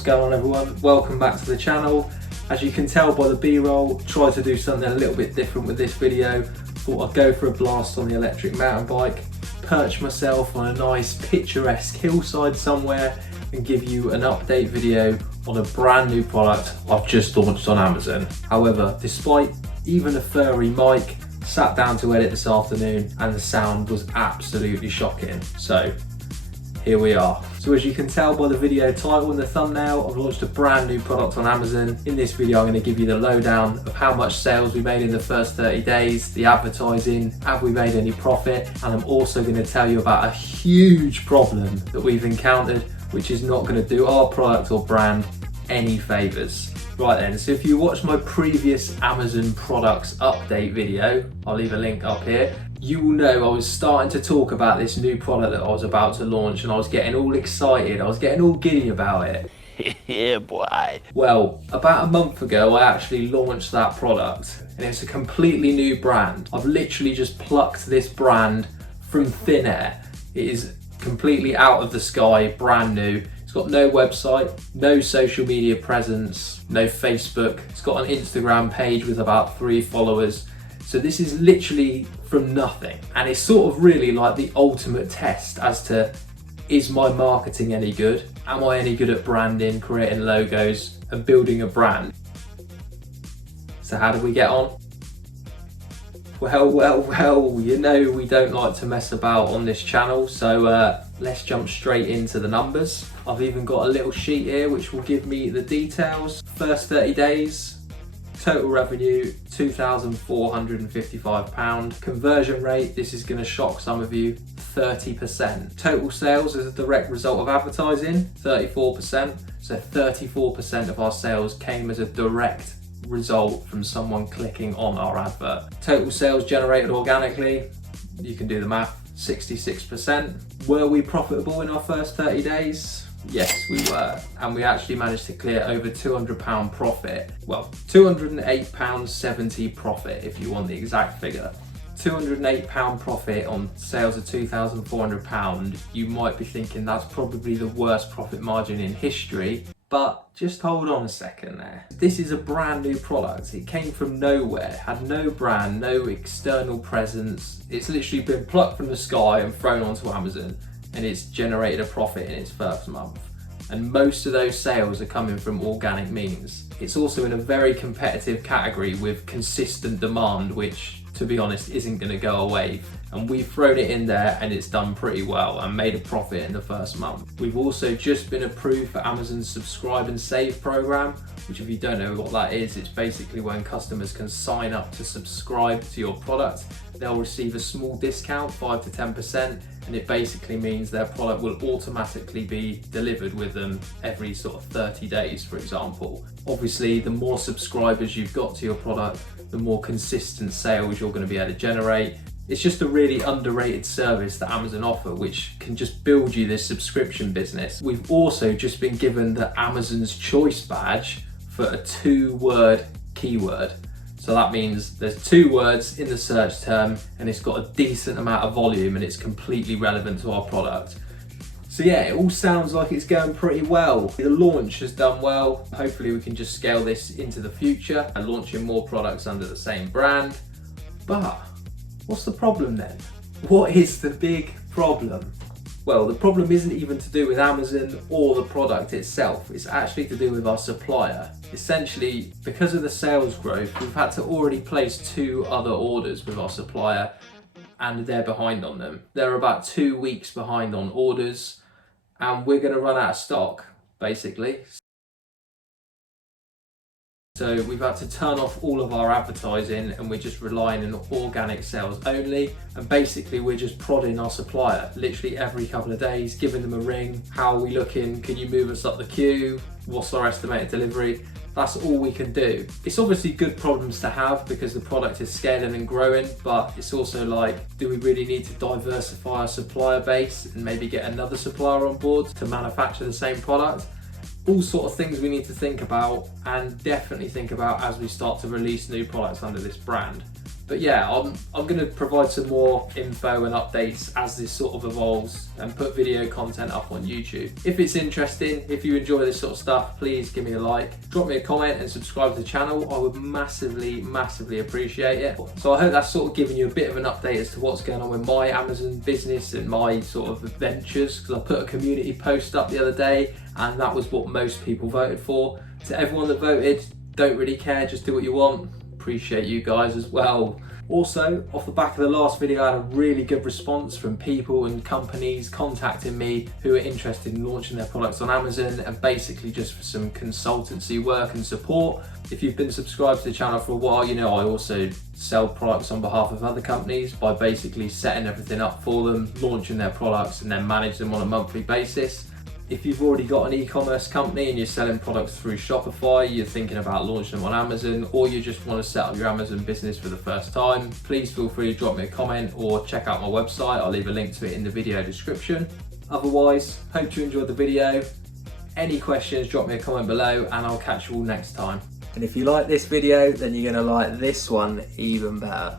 What's going on, everyone? Welcome back to the channel. As you can tell by the B-roll, tried to do something a little bit different with this video. Thought I'd go for a blast on the electric mountain bike, perch myself on a nice picturesque hillside somewhere and give you an update video on a brand new product I've just launched on Amazon. However, despite even a furry mic, sat down to edit this afternoon and the sound was absolutely shocking. So here we are. So as you can tell by the video title and the thumbnail, I've launched a brand new product on Amazon. In this video, I'm going to give you the lowdown of how much sales we made in the first 30 days, the advertising, have we made any profit, and I'm also going to tell you about a huge problem that we've encountered, which is not going to do our product or brand any favors. Right then, so if you watched my previous Amazon products update video, I'll leave a link up here, you will know I was starting to talk about this new product that I was about to launch and I was getting all excited, I was getting all giddy about it. Yeah, boy. Well, about a month ago, I actually launched that product and it's a completely new brand. I've literally just plucked this brand from thin air. It is completely out of the sky, brand new. It's got no website, no social media presence, no Facebook. It's got an Instagram page with about 3 followers. So this is literally from nothing. And it's sort of really like the ultimate test as to, is my marketing any good? Am I any good at branding, creating logos and building a brand? So how did we get on? Well, you know we don't like to mess about on this channel, so let's jump straight into the numbers. I've even got a little sheet here which will give me the details. First 30 days, total revenue £2,455. Conversion rate, this is going to shock some of you, 30%. Total sales as a direct result of advertising, 34%. So 34% of our sales came as a direct result from someone clicking on our advert. Total sales generated organically, you can do the math, 66%. Were we profitable in our first 30 days? Yes, we were. And we actually managed to clear over £200 profit. Well, £208.70 profit if you want the exact figure. £208 profit on sales of £2,400. You might be thinking that's probably the worst profit margin in history. But just hold on a second there. This is a brand new product. It came from nowhere, had no brand, no external presence. It's literally been plucked from the sky and thrown onto Amazon, and it's generated a profit in its first month. And most of those sales are coming from organic means. It's also in a very competitive category with consistent demand, which, to be honest, isn't going to go away. And we've thrown it in there and it's done pretty well and made a profit in the first month. We've also just been approved for Amazon's subscribe and save program, which if you don't know what that is, it's basically when customers can sign up to subscribe to your product. They'll receive a small discount, 5 to 10%, and it basically means their product will automatically be delivered with them every sort of 30 days, for example. Obviously, the more subscribers you've got to your product, the more consistent sales you're going to be able to generate. It's just a really underrated service that Amazon offer, which can just build you this subscription business. We've also just been given the Amazon's Choice badge for a 2-word keyword. So that means there's 2 words in the search term and it's got a decent amount of volume and it's completely relevant to our product. So yeah, it all sounds like it's going pretty well. The launch has done well. Hopefully we can just scale this into the future and launching more products under the same brand. But what's the problem then? What is the big problem? Well, the problem isn't even to do with Amazon or the product itself. It's actually to do with our supplier. Essentially, because of the sales growth, we've had to already place 2 other orders with our supplier and they're behind on them. They're about 2 weeks behind on orders and we're going to run out of stock, basically. So we've had to turn off all of our advertising and we're just relying on organic sales only. And basically we're just prodding our supplier literally every couple of days, giving them a ring. How are we looking? Can you move us up the queue? What's our estimated delivery? That's all we can do. It's obviously good problems to have because the product is scaling and growing, but it's also like, do we really need to diversify our supplier base and maybe get another supplier on board to manufacture the same product? All sort of things we need to think about and definitely think about as we start to release new products under this brand. But yeah, I'm going to provide some more info and updates as this sort of evolves and put video content up on YouTube. If it's interesting, if you enjoy this sort of stuff, please give me a like, drop me a comment and subscribe to the channel. I would massively appreciate it. So I hope that's sort of giving you a bit of an update as to what's going on with my Amazon business and my sort of adventures, because I put a community post up the other day and that was what most people voted for. To everyone that voted, don't really care, just do what you want. Appreciate you guys as well. Also, off the back of the last video, I had a really good response from people and companies contacting me who are interested in launching their products on Amazon and basically just for some consultancy work and support. If you've been subscribed to the channel for a while, you know I also sell products on behalf of other companies by basically setting everything up for them, launching their products and then manage them on a monthly basis. If you've already got an e-commerce company and you're selling products through Shopify, you're thinking about launching them on Amazon, or you just want to set up your Amazon business for the first time, please feel free to drop me a comment or check out my website. I'll leave a link to it in the video description. Otherwise, hope you enjoyed the video. Any questions, drop me a comment below and I'll catch you all next time. And if you like this video, then you're going to like this one even better.